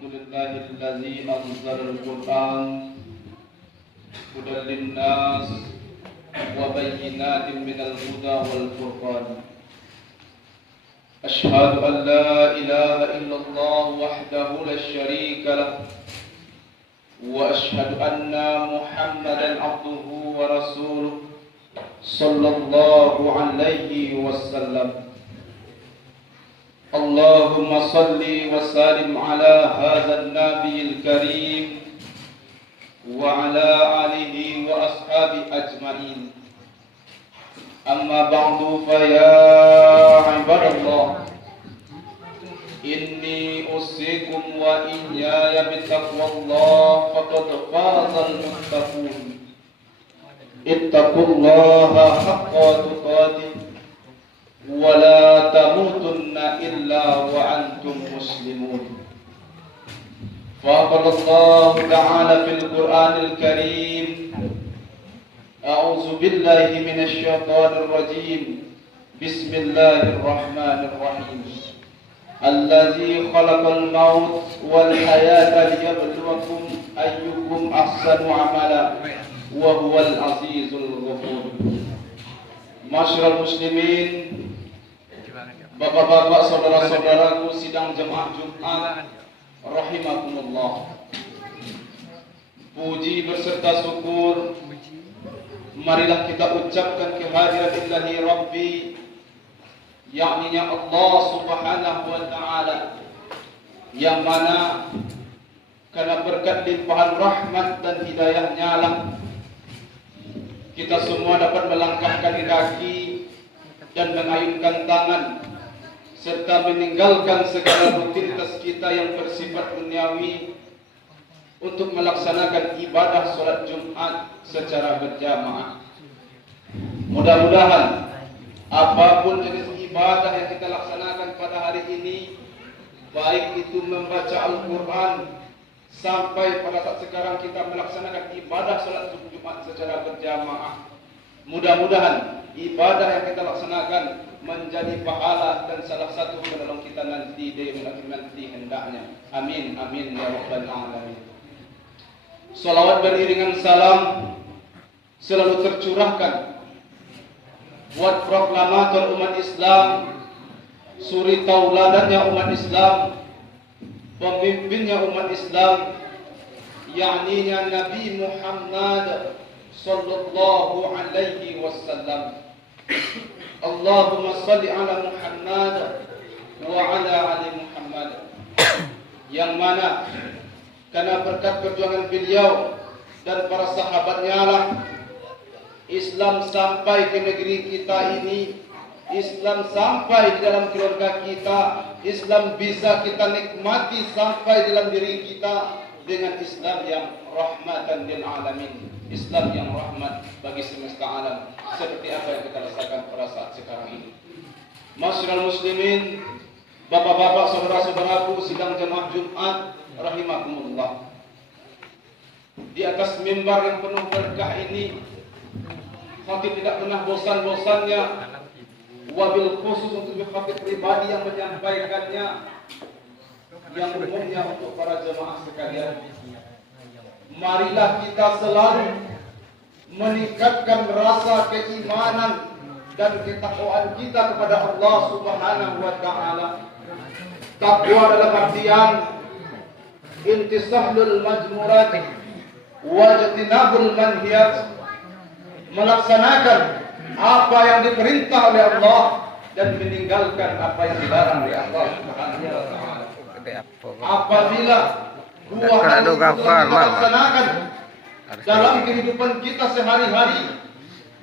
Alhamdulillahilladzi anzalal Qur'an hudan linnas wa bayyinatin minal huda wal furqan. Asyhadu an la ilaha illallah wahdahu la syarika lah wa asyhadu anna Muhammadan abduhu wa rasuluh sallallahu alaihi wasallam. Allahumma salli wa sallim ala hadzal nabiyil karim wa ala alihi wa ashabi ajma'in. Amma ba'du fa ya ibadallah, inni usikum wa iyaya bittaqwallah faqad fazal muttaqun. Ittaqullaha haqqa tuqatih wa la tamutunna illa wa antum muslimun. Faqala Allah ta'ala fil Qur'anil Karim, a'udzu billahi minasy syaithanir rajim. Bismillahirrahmanirrahim. Allazi khalaqal maut wal hayata liyabluwakum ayyukum ahsanu amala wa huwal azizul ghafur. Masyarul muslimin, bapak-bapak, saudara-saudaraku sidang jemaah Jumat rahimakumullah. Puji beserta syukur marilah kita ucapkan kehadiran Ilahi Rabbi, yakni Allah Subhanahu wa ta'ala, yang mana karena berkat limpahan rahmat dan hidayahnya lah kita semua dapat melangkahkan kaki dan mengayunkan tangan serta meninggalkan segala rutinitas kita yang bersifat duniawi untuk melaksanakan ibadah sholat Jumat secara berjamaah. Mudah-mudahan apapun jenis ibadah yang kita laksanakan pada hari ini, baik itu membaca Al-Quran sampai pada saat sekarang kita melaksanakan ibadah sholat Jumat secara berjamaah, mudah-mudahan ibadah yang kita laksanakan menjadi pahala dan salah satu menolong kita nanti di akhir nanti hendaknya. Amin amin ya rabbal alamin. Salawat beriringan salam selalu tercurahkan buat proklamator umat Islam, suri tauladannya umat Islam, pemimpinnya umat Islam, yakni Nabi Muhammad sallallahu alaihi wasallam. Allahumma salli ala Muhammad wa ala ali Muhammad, yang mana karena berkat perjuangan beliau dan para sahabatnya lah Islam sampai ke negeri kita ini, Islam sampai di dalam keluarga kita, Islam bisa kita nikmati sampai dalam diri kita dengan Islam yang rahmatan lil alamin, Islam yang rahmat bagi semesta alam, seperti apa yang kita rasakan pada saat sekarang ini. Masyarul muslimin, bapak-bapak, saudara-saudaraku sidang jemaah Jumat rahimakumullah. Di atas mimbar yang penuh berkah ini, khatib tidak pernah bosan-bosannya, wabil khusus untuk khatib pribadi yang menyampaikannya, yang umumnya untuk para jemaah sekalian. Marilah kita selalu meningkatkan rasa keimanan dan ketakwaan kita kepada Allah Subhanahu wa ta'ala. Takwa dalam artian intisahlul majmurat wa jatinabul manhiyat, melaksanakan apa yang diperintah oleh Allah dan meninggalkan apa yang dilarang oleh Allah Subhanahu wa ta'ala. Apabila dua hal itu telah dilaksanakan dalam kehidupan kita sehari-hari,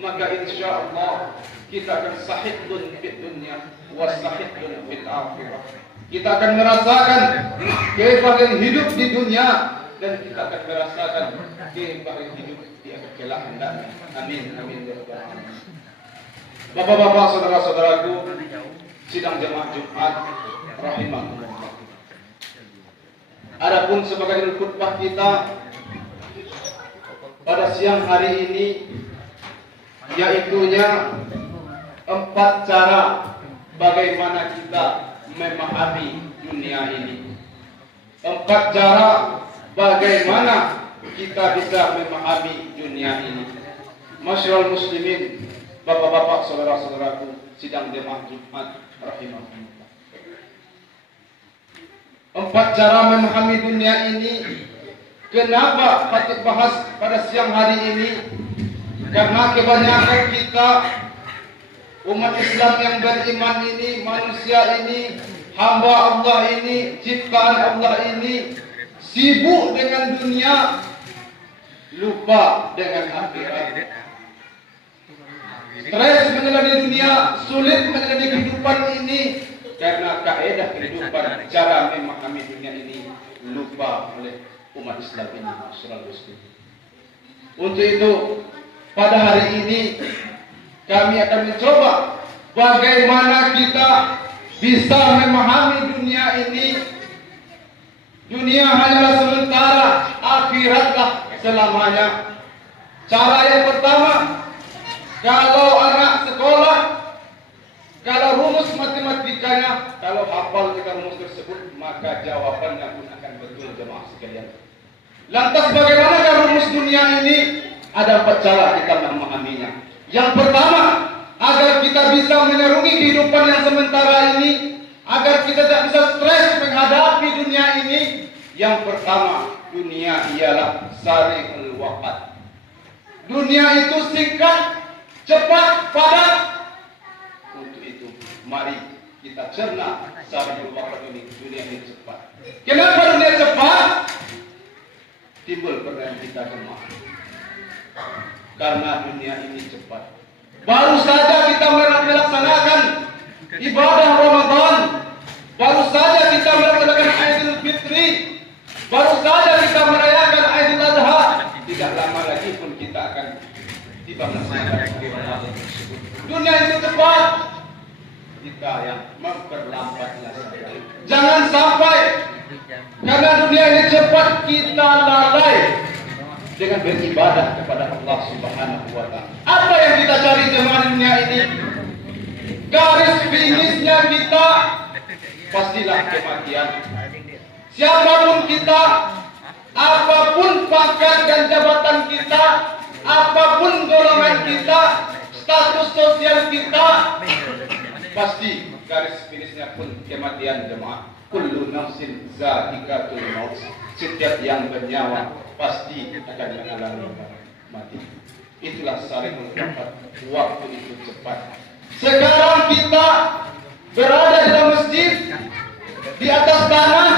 maka insya Allah kita akan sahidun fid dunya wa sahidun fil akhirah. Kita akan merasakan kebahagiaan hidup di dunia dan kita akan merasakan kebahagiaan hidup di akhir kelak hendaknya. Amin amin ya rabbal alamin. Bapak-bapak, saudara-saudaraku sidang jemaah Jumat rahimakumullah. Adapun sebagai khutbah kita pada siang hari ini, yaitunya 4 cara bagaimana kita memahami dunia ini. 4 cara bagaimana kita bisa memahami dunia ini. Masyarul muslimin, bapak-bapak, saudara-saudaraku, sidang jemaah Jumat rahimahumullah. 4 cara memahami dunia ini. Kenapa patut bahas pada siang hari ini? Karena kebanyakan kita umat Islam yang beriman ini, manusia ini, hamba Allah ini, ciptaan Allah ini sibuk dengan dunia, lupa dengan akhirat. Stres menjalani dunia, sulit menjalani kehidupan ini karena kaidah kehidupan, cara memahami dunia ini lupa oleh umat Islam ini. Untuk itu pada hari ini kami akan mencoba bagaimana kita bisa memahami dunia ini. Dunia hanyalah sementara, akhiratlah selamanya. Cara yang pertama, kalau anak sekolah, kalau rumus matematikanya, kalau hafal kita rumus tersebut, maka jawabannya pun akan betul, jemaah sekalian. Lantas bagaimana rumus dunia ini? Ada 4 cara kita memahaminya. Yang pertama, agar kita bisa menyerungi kehidupan yang sementara ini, agar kita tidak bisa stres menghadapi dunia ini. Yang pertama, dunia ialah sari'ul waqt. Dunia itu singkat, cepat, padat. Untuk itu, mari kita cerna sari'ul waqt ini. Dunia ini cepat. Kenapa dunia cepat? Timbul pertanyaan kita semua. Karena dunia ini cepat. Baru saja kita melaksanakan ibadah Ramadan, baru saja kita melaksanakan Idul Fitri, baru saja kita merayakan Idul Adha. Tidak lama lagi pun kita akan tiba melaksanakan ibadah tersebut. Dunia itu cepat, kita yang memperlambatnya saja. Jangan sampai karena dunia ini cepat kita lalai dengan beribadah kepada Allah Subhanahu wa Ta'ala. Apa yang kita cari jemaah dunia ini? Garis finishnya kita pastilah kematian. Siapapun kita, apapun pangkat dan jabatan kita, apapun golongan kita, status sosial kita, pasti garis finishnya pun kematian, jemaah. Kullu nafsin za'iqatul maut. Setiap yang bernyawa pasti akan mengalami mati. Itulah sari'ul waqt. Waktu itu cepat. Sekarang kita berada di dalam masjid, di atas tanah.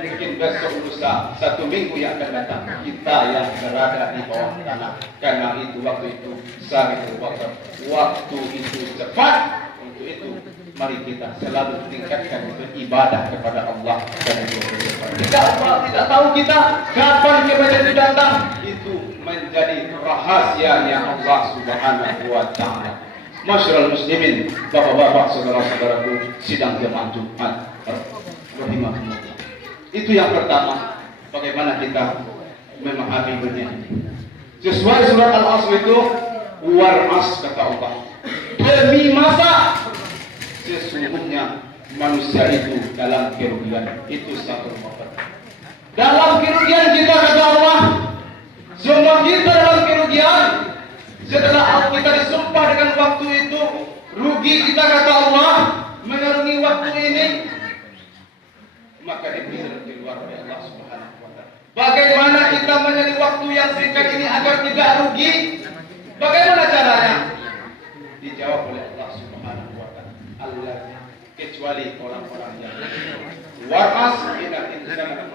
Mungkin besok lusa, 1 minggu yang akan datang, kita yang berada di bawah tanah. Karena itu waktu itu sari'ul waqt. Waktu itu cepat. Untuk itu mari kita selalu tingkatkan beribadah kepada Allah. Tidak tahu kita kapan kemudian itu datang. Itu menjadi rahasianya Allah Subhanahu wa Ta'ala. Masyarul muslimin, bapak-bapak, saudara-saudaraku, sidang jemaah Jumat rahimahumullah. Itu yang pertama, bagaimana kita memahami dunia ini. Sesuai surat Al-Asr itu, warmas kata Allah, demi masa sesungguhnya manusia itu dalam kerugian. Itu satu fakta. Dalam kerugian kita kata Allah, semua kita dalam kerugian. Setelah kita disumpah dengan waktu itu, rugi kita kata Allah mengarungi waktu ini, maka diberi keluar oleh Allah Subhanahu wa Ta'ala. Bagaimana kita menjadi waktu yang singkat ini agar tidak rugi? Bagaimana caranya? Dijawab oleh Allah Subhanahu wa Ta'ala. Allah, kecuali orang-orang yang warmas ila insana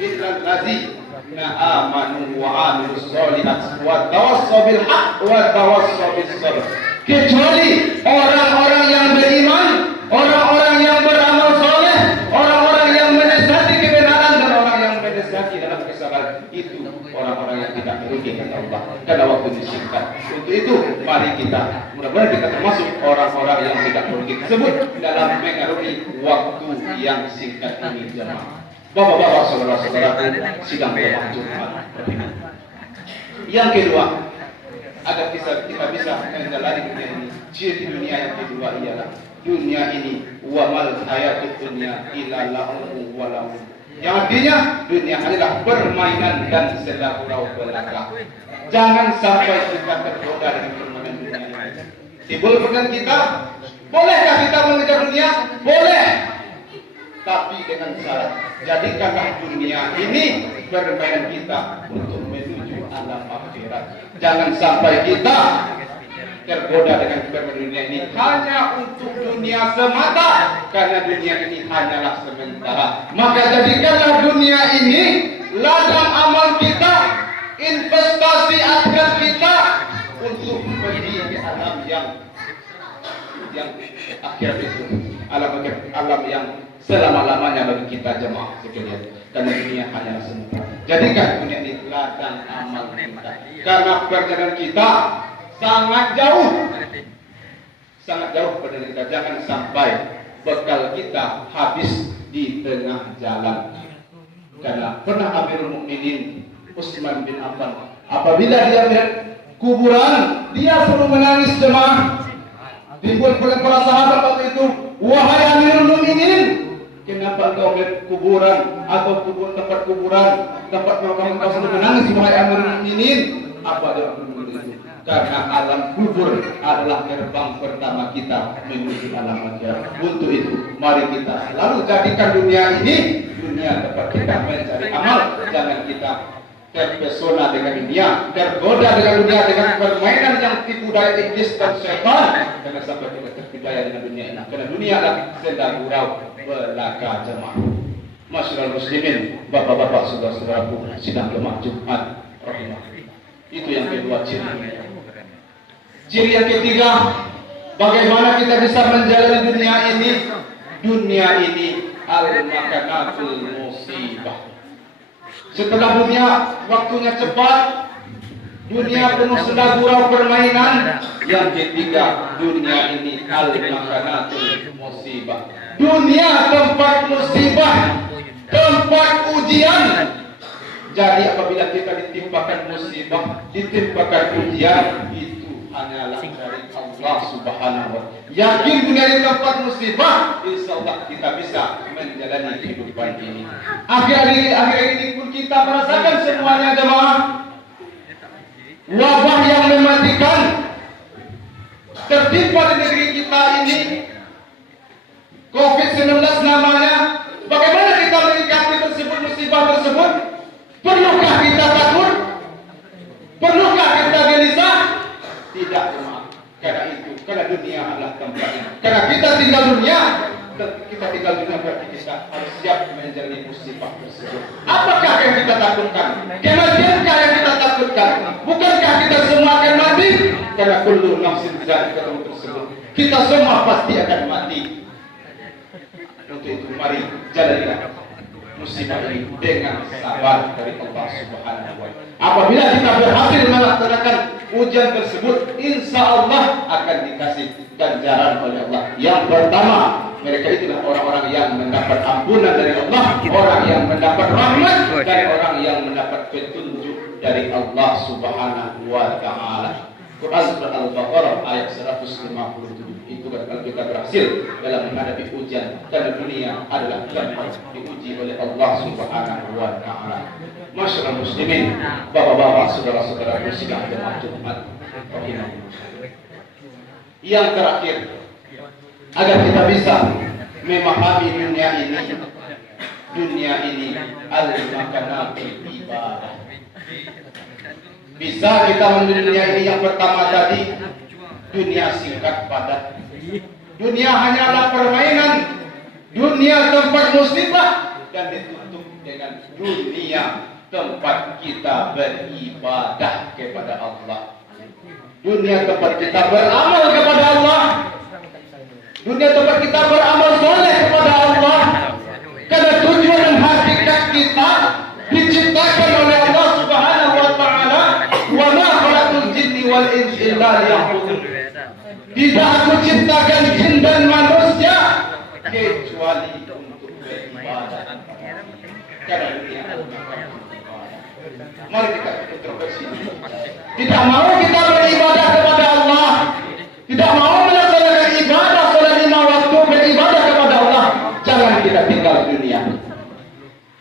illa allazi amanu wa amilus solihat wa tawassaw bil haqq wa tawassaw bis sabr. Kecuali orang-orang yang beriman, orang-orang yang beramal soleh, orang-orang yang menasihati kebenaran dan orang yang menasihati dalam kesabaran. Itu orang-orang yang tidak merugi kata Allah. Karena waktu disingkat. Untuk itu mari kita mudah-mudahan kita termasuk orang-orang yang tidak merugi tersebut dalam mengarungi waktu yang singkat ini, jemaah. Bapak-bapak, saudara-saudara, sidang jemaah Jumat. Yang kedua, agar kita bisa menjalani dunia ini, ciri dunia yang kedua ialah dunia ini wa mal hayatud dunya illa lahu wa lahu. Yang artinya dunia adalah permainan dan senda gurau belaka. Jangan sampai kita tergoda dengan permainan dunia ini. Timbul pertanyaan kita, bolehkah kita mengejar dunia? Boleh. Tapi dengan syarat, jadikanlah dunia ini permainan kita untuk menuju alam akhirat. Jangan sampai kita tergoda dengan permainan dunia ini hanya untuk dunia semata, karena dunia ini hanyalah sementara. Maka jadikanlah dunia ini ladang amal kita, investasi akhirat kita untuk pergi ke alam yang akhirat itu, alam yang selama-lamanya bagi kita jemaah sekalian. Karena dunia hanyalah sementara. Jadikan dunia ini ladang amal kita, karena perjalanan kita sangat jauh pada kita. Jangan sampai bekal kita habis di tengah jalan. Karena pernah Amirul Mukminin Utsman bin Affan, apabila dia melihat kuburan, dia selalu menangis jemaah. Timbul para sahabat waktu itu, wahai Amirul Mukminin, kenapa kau melihat kuburan atau tempat kuburan, tempat pemakaman kau selalu menangis, wahai Amirul Mukminin? Apa dia itu? Karena alam kubur adalah gerbang pertama kita menuju alam akhirat. Untuk itu, mari kita selalu jadikan dunia ini dunia tempat kita mencari amal. Jangan kita terpesona dengan dunia, tergoda dengan dunia, dengan permainan yang tipu daya iblis dan syaitan. Jangan sampai kita tertipu daya dengan dunia ini. Karena dunia adalah senda gurau belaka jemaah. Masyaallah muslimin, bapak-bapak, saudara-saudaraku, sidang jemaah Jumat rahimahullah. Itu yang kedua ciri. Ciri yang ketiga, bagaimana kita bisa menjalani dunia ini? Dunia ini al-makanatul musibah. Setelah dunia waktunya cepat, dunia penuh senda gurau permainan. Yang ketiga, dunia ini al-makanatul musibah. Dunia tempat musibah, tempat ujian. Jadi apabila kita ditimpakan musibah, ditimpakan ujian, itu hanyalah dari Allah Subhanahu wa Ta'ala. Yakin dunia ini tempat musibah, insyaallah kita bisa menjalani kehidupan ini. Akhir-akhir ini pun kita merasakan semuanya jemaah. Wabah yang mematikan tertimpa di negeri kita ini, COVID-19 namanya. Bagaimana kita menyikapi tersebut, musibah tersebut? Perlukah kita takut? Perlukah kita gelisah? Tidak, karena itu, karena dunia adalah tempatnya. Karena kita tinggal dunia berarti kita harus siap menjalani musibah tersebut. Apakah yang kita takutkan? Kematiankah yang kita takutkan? Bukankah kita semua akan mati? Karena kullu nafsin dha'iqatul maut tersebut. Kita semua pasti akan mati. Untuk itu mari jalanilah musibah ini dengan sabar dari Allah Subhanahu wa Ta'ala. Apabila kita berhasil melaksanakan ujian tersebut, insya Allah akan dikasih ganjaran oleh Allah. Yang pertama, mereka itulah orang-orang yang mendapat ampunan dari Allah, orang yang mendapat rahmat, dan orang yang mendapat petunjuk dari Allah Subhanahu wa Ta'ala. Quran Surah Al-Baqarah ayat 157. Itu kalau kita berhasil dalam menghadapi ujian, dan dunia adalah tempat diuji oleh Allah Subhanahu wa Ta'ala. Masyaallah muslimin, bapak-bapak, saudara-saudara sidang jemaah Jumat rahimahullah. Yang terakhir, agar kita bisa memahami dunia ini al-makanatul ibadah. Bisa kita menuju dunia ini, yang pertama tadi, dunia singkat padat. Dunia hanyalah permainan, dunia tempat musibah, dan ditutup dengan dunia tempat kita beribadah kepada Allah. Dunia tempat kita beramal kepada Allah. Dunia tempat kita beramal soleh kepada Allah. Karena tujuan dan hakikat kita diciptakan oleh Allah Subhanahu wa Ta'ala. Wa ma khalaqtul jinni wal insa illa liya'budun. Tidak aku ciptakan jin dan manusia kecuali untuk beribadah. Karena dunia mari kita kontroversi. Tidak mau kita beribadah kepada Allah, tidak mau melaksanakan ibadah salat 5 waktu beribadah kepada Allah, jangan kita tinggal dunia.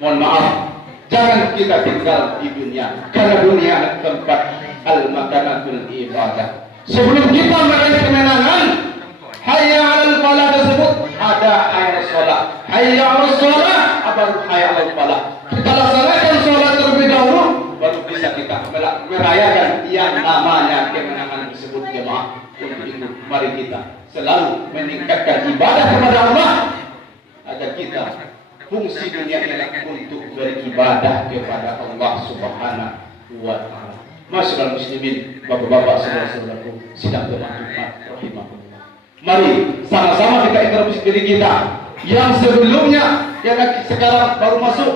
Mohon maaf, jangan kita tinggal di dunia, karena dunia adalah tempat al-makanatul ibadah. Sebelum kita meraih kemenangan, hayya 'alal falah tersebut ada hayya shalah. Hayya 'alal shalah, baru hayya 'alal falah. Kita laksanakan sholat terlebih dahulu, baru bisa kita merayakan yang namanya kemenangan tersebut, jemaah. Untuk itu, mari kita selalu meningkatkan ibadah kepada Allah agar kita fungsi dunia ini untuk beribadah kepada Allah Subhanahu wa taala. Masyaallah muslimin, bapak-bapak, saudara-saudaraku, sidang Jumat rahimahullah. Mari sama-sama kita introspeksi diri kita yang sebelumnya, yang sekarang baru masuk,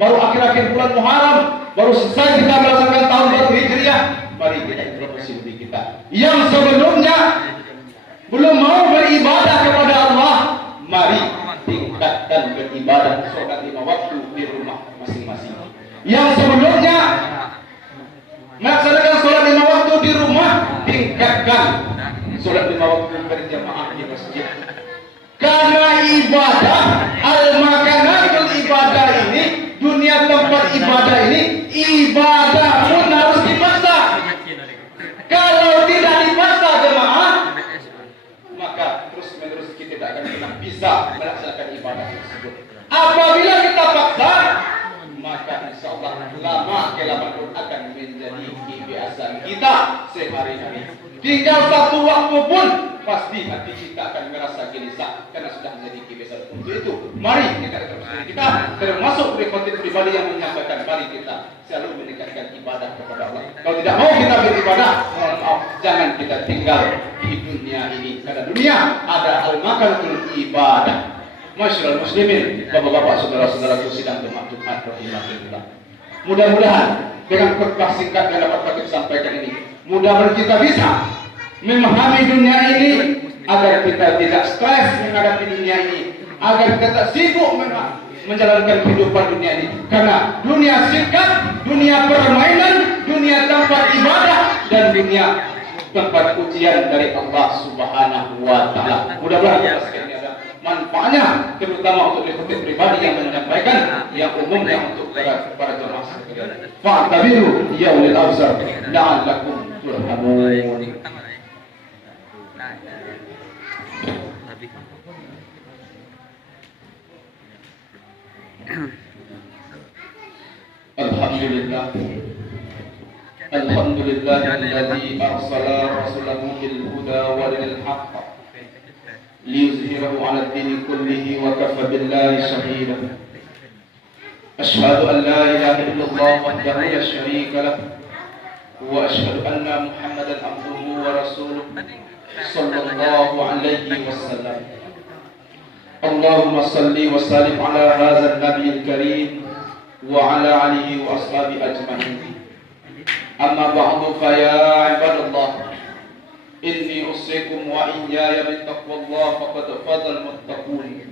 baru akhir-akhir bulan Muharram, baru selesai kita melaksanakan tahun baru Hijriah. Mari kita introspeksi diri kita yang sebelumnya belum mau beribadah kepada Allah. Mari tingkatkan beribadah sholat 5 waktu di rumah masing-masing. Yang sebelumnya melaksanakan sholat 5 waktu di rumah, tingkatkan sholat 5 waktu berjamaah di masjid. Karena ibadah al-makanatul ibadah ini, dunia tempat ibadah ini, ibadah pun harus dipaksa. Kalau tidak dipaksa jemaah, maka terus menerus kita tidak akan pernah bisa melaksanakan ibadah tersebut. Apabila kita paksa, maka insya Allah lama kelamaan akan menjadi kebiasaan kita sehari-hari. Tinggal satu waktu pun pasti hati kita akan merasa gelisah karena sudah menjadi kebiasaan. Untuk itu, mari kita termasuk pribadi yang menyampaikan, mari kita selalu meningkatkan ibadah kepada Allah. Kalau tidak mau kita beribadah, mohon maaf, jangan kita tinggal di dunia ini, karena dunia ada al-makanatul ibadah. Masyaallah muslimin, bapak-bapak, saudara-saudaraku sidang Jumat rahimahullah. Mudah-mudahan dengan khutbah singkat yang dapat kita sampaikan ini, mudah-mudahan kita bisa memahami dunia ini agar kita tidak stres menghadapi dunia ini, agar kita tak sibuk menjalankan kehidupan dunia ini. Karena dunia singkat, dunia permainan, dunia tempat ibadah, dan dunia tempat ujian dari Allah Subhanahu wa taala. Mudah-mudahan kita sekalian ada manfaatnya, terutama untuk dikutip pribadi yang menyampaikan, yang umumnya untuk para jemaah sekalian. Fa'tabiru ya ulil absar la'allakum turhamun. Alhamdulillah, alhamdulillahilladzi arsala rasulahu bil huda wa dinil haqq liyuzhirahu 'ala ad-dini kullihi wa kafa billahi shahida. Asyhadu an la ilaha illallah wahdahu la syarika lah wa asyhadu anna Muhammadan abduhu wa rasuluh sallallahu alaihi wasallam. Allahumma salli wa sallim ala hadzal nabiyil karim wa ala alihi wa ashabihi ajma'in. Amma ba'du, fa ya ibadallah, inni usikum wa iyaya bittaqwallah faqad fazal muttaqun.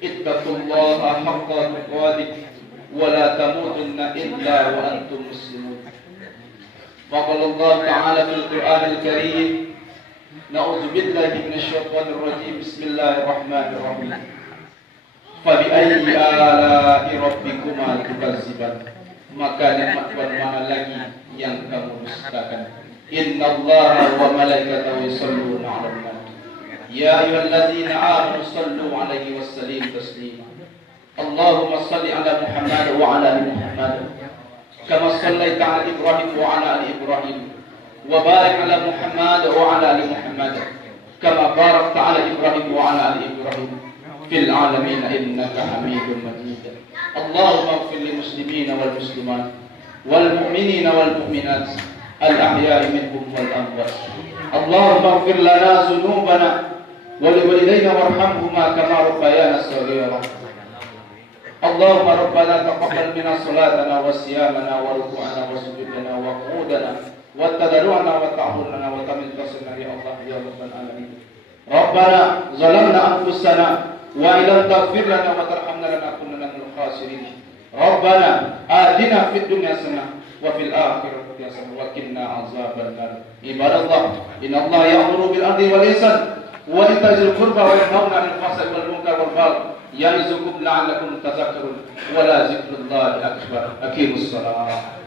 Ittaqullaha haqqa tuqatih wa la tamutunna illa wa antum muslimun. Faqala Allah ta'ala fil Qur'anil Karim, na'udzu billahi minasy syaithanir rajim. Bismillahirrahmanirrahim. Fa bi ayyi ala'i rabbikuma tukadziban? Maka nikmat mana lagi yang kamu dustakan? Innallaha wa malaikatahu yusholluna 'alan nabi. Ya ayyuhalladzina amanu shallu 'alaihi wa sallimu taslima. Allahumma shalli 'ala Muhammad wa 'ala ali Muhammad kama shallaita 'ala Ibrahim wa 'ala ali Ibrahim wa barik 'ala Muhammad wa 'ala ali Muhammad kama barakta 'ala Ibrahim wa 'ala ali Ibrahim fil 'alamin innaka Hamidum Majid. Allahumma ighfir lil muslimina wal muslimat wal mu'minina wal mu'minat al-ahya'i minhum wal amwat. Allahumma ighfir lana dhunubana wa liwalidayna warhamhuma kama rabbayana shaghira. Allahumma rabbana taqabbal minna salatana wa siyamana wa ruku'ana wa sujudana wa qu'udana wa tadarru'ana wa ta'awunana wa tamil tasna ya Allah ya rabbal alamin. Rabbana zalamna anfusana wa illam taghfir lana wa tarhamna lanakunanna minal khasirin. Rabbana atina fid dunya hasanah wa fil akhirati hasanah wa qina azabannar. Ibadallah, innallaha ya'muru bil 'adli wal ihsan wa ita'i dzil qurba wa yanhauna 'anil fahsya'i wal munkari wal baghi ya'izukum la'allakum tadhakkarun wa la dzikrullahi akbar. Aqimus shalah.